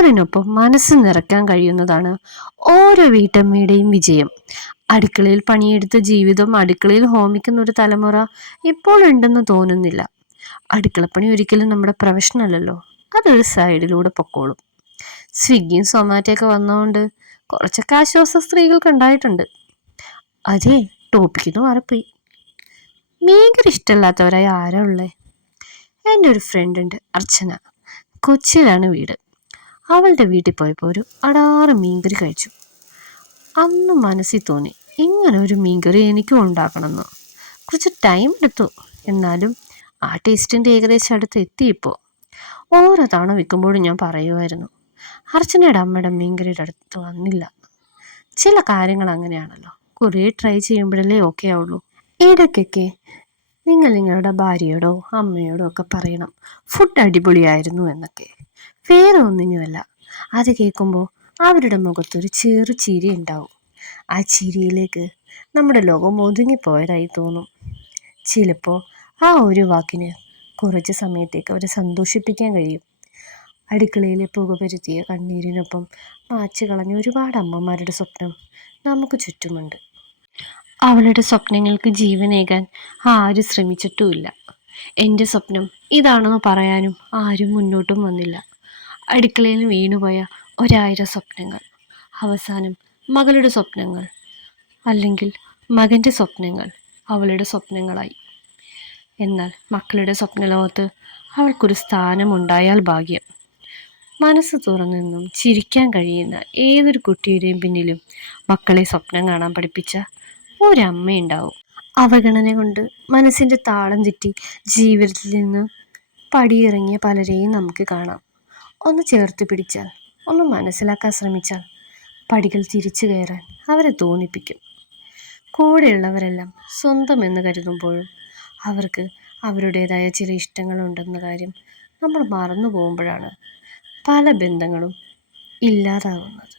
പേരിനൊപ്പം മനസ്സ് നിറയ്ക്കാൻ കഴിയുന്നതാണ് ഓരോ വീട്ടമ്മയുടെയും വിജയം. അടുക്കളയിൽ പണിയെടുത്ത ജീവിതം അടുക്കളയിൽ ഹോമിക്കുന്ന ഒരു തലമുറ ഇപ്പോൾ ഉണ്ടെന്ന് തോന്നുന്നില്ല. അടുക്കളപ്പണി ഒരിക്കലും നമ്മുടെ പ്രൊഫഷൻ അല്ലല്ലോ, അതൊരു സൈഡിലൂടെ പൊക്കോളും. സ്വിഗ്ഗിയും സൊമാറ്റോ വന്നതുകൊണ്ട് കുറച്ചൊക്കെ ആശ്വാസം സ്ത്രീകൾക്ക് ഉണ്ടായിട്ടുണ്ട്. അതെ, ടോപ്പിക്കിന്ന് മാറിപ്പോയി. മീൻകറി ഇഷ്ടമല്ലാത്തവരായി ആരാ ഉള്ളേ? എൻ്റെ ഒരു ഫ്രണ്ട് ഉണ്ട്, അർച്ചന. കൊച്ചിയിലാണ് വീട്. അവളുടെ വീട്ടിൽ പോയപ്പോൾ ഒരു അടാറ് മീൻകറി കഴിച്ചു. അന്ന് മനസ്സിൽ തോന്നി, ഇങ്ങനെ ഒരു മീൻകറി എനിക്കും ഉണ്ടാക്കണമെന്ന്. കുറച്ച് ടൈം എടുത്തു, എന്നാലും ആ ടേസ്റ്റിൻ്റെ ഏകദേശം അടുത്ത് എത്തിയിപ്പോൾ. ഓരോ തവണ വിൽക്കുമ്പോഴും ഞാൻ പറയുമായിരുന്നു, അർച്ചനയുടെ അമ്മയുടെ മീൻകറിയുടെ അടുത്ത് വന്നില്ല. ചില കാര്യങ്ങൾ അങ്ങനെയാണല്ലോ, കുറേ ട്രൈ ചെയ്യുമ്പോഴല്ലേ ഓക്കെ ആവുള്ളൂ. ഇടയ്ക്കൊക്കെ നിങ്ങൾ നിങ്ങളുടെ ഭാര്യയോടോ അമ്മയോടോ ഒക്കെ പറയണം ഫുഡ് അടിപൊളിയായിരുന്നു എന്നൊക്കെ. വേറെ ഒന്നിനുമല്ല, അത് കേൾക്കുമ്പോൾ അവരുടെ മുഖത്തൊരു ചെറു ചിരി ഉണ്ടാവും. ആ ചിരിയിലേക്ക് നമ്മുടെ ലോകം ഒതുങ്ങിപ്പോയതായി തോന്നും. ചിലപ്പോൾ ആ ഒരു വാക്കിന് കുറച്ച് സമയത്തേക്ക് അവരെ സന്തോഷിപ്പിക്കാൻ കഴിയും. അടുക്കളയിലെ പുക പരുത്തിയ കണ്ണീരിനൊപ്പം മാച്ച് കളഞ്ഞ ഒരുപാട് അമ്മമാരുടെ സ്വപ്നം നമുക്ക് ചുറ്റുമുണ്ട്. അവളുടെ സ്വപ്നങ്ങൾക്ക് ജീവനേകാൻ ആരും ശ്രമിച്ചിട്ടുമില്ല. എൻ്റെ സ്വപ്നം ഇതാണെന്ന് പറയാനും ആരും മുന്നോട്ടും വന്നില്ല. അടുക്കളയിൽ വീണുപോയ 1000 സ്വപ്നങ്ങൾ അവസാനം മകളുടെ സ്വപ്നങ്ങൾ, അല്ലെങ്കിൽ മകൻ്റെ സ്വപ്നങ്ങൾ അവളുടെ സ്വപ്നങ്ങളായി. എന്നാൽ മക്കളുടെ സ്വപ്നലോകത്ത് അവൾക്കൊരു സ്ഥാനമുണ്ടായാൽ ഭാഗ്യം. മനസ്സ് തുറന്നെന്നും ചിരിക്കാൻ കഴിയുന്ന ഏതൊരു കുട്ടിയുടെയും പിന്നിലും മക്കളെ സ്വപ്നം കാണാൻ പഠിപ്പിച്ച ഒരമ്മയുണ്ടാവും. അവഗണന കൊണ്ട് മനസ്സിൻ്റെ താളം തെറ്റി ജീവിതത്തിൽ നിന്ന് പടിയിറങ്ങിയ പലരെയും നമുക്ക് കാണാം. ഒന്ന് ചേർത്ത് പിടിച്ചാൽ, ഒന്ന് മനസ്സിലാക്കാൻ ശ്രമിച്ചാൽ പടികൾ തിരിച്ചു കയറാൻ അവരെ തോന്നിപ്പിക്കും. കൂടെയുള്ളവരെല്ലാം സ്വന്തം എന്ന് കരുതുമ്പോഴും അവർക്ക് അവരുടേതായ ചില ഇഷ്ടങ്ങളുണ്ടെന്ന കാര്യം നമ്മൾ മറന്നു പോകുമ്പോഴാണ് പല ബന്ധങ്ങളും ഇല്ലാതാകുന്നത്.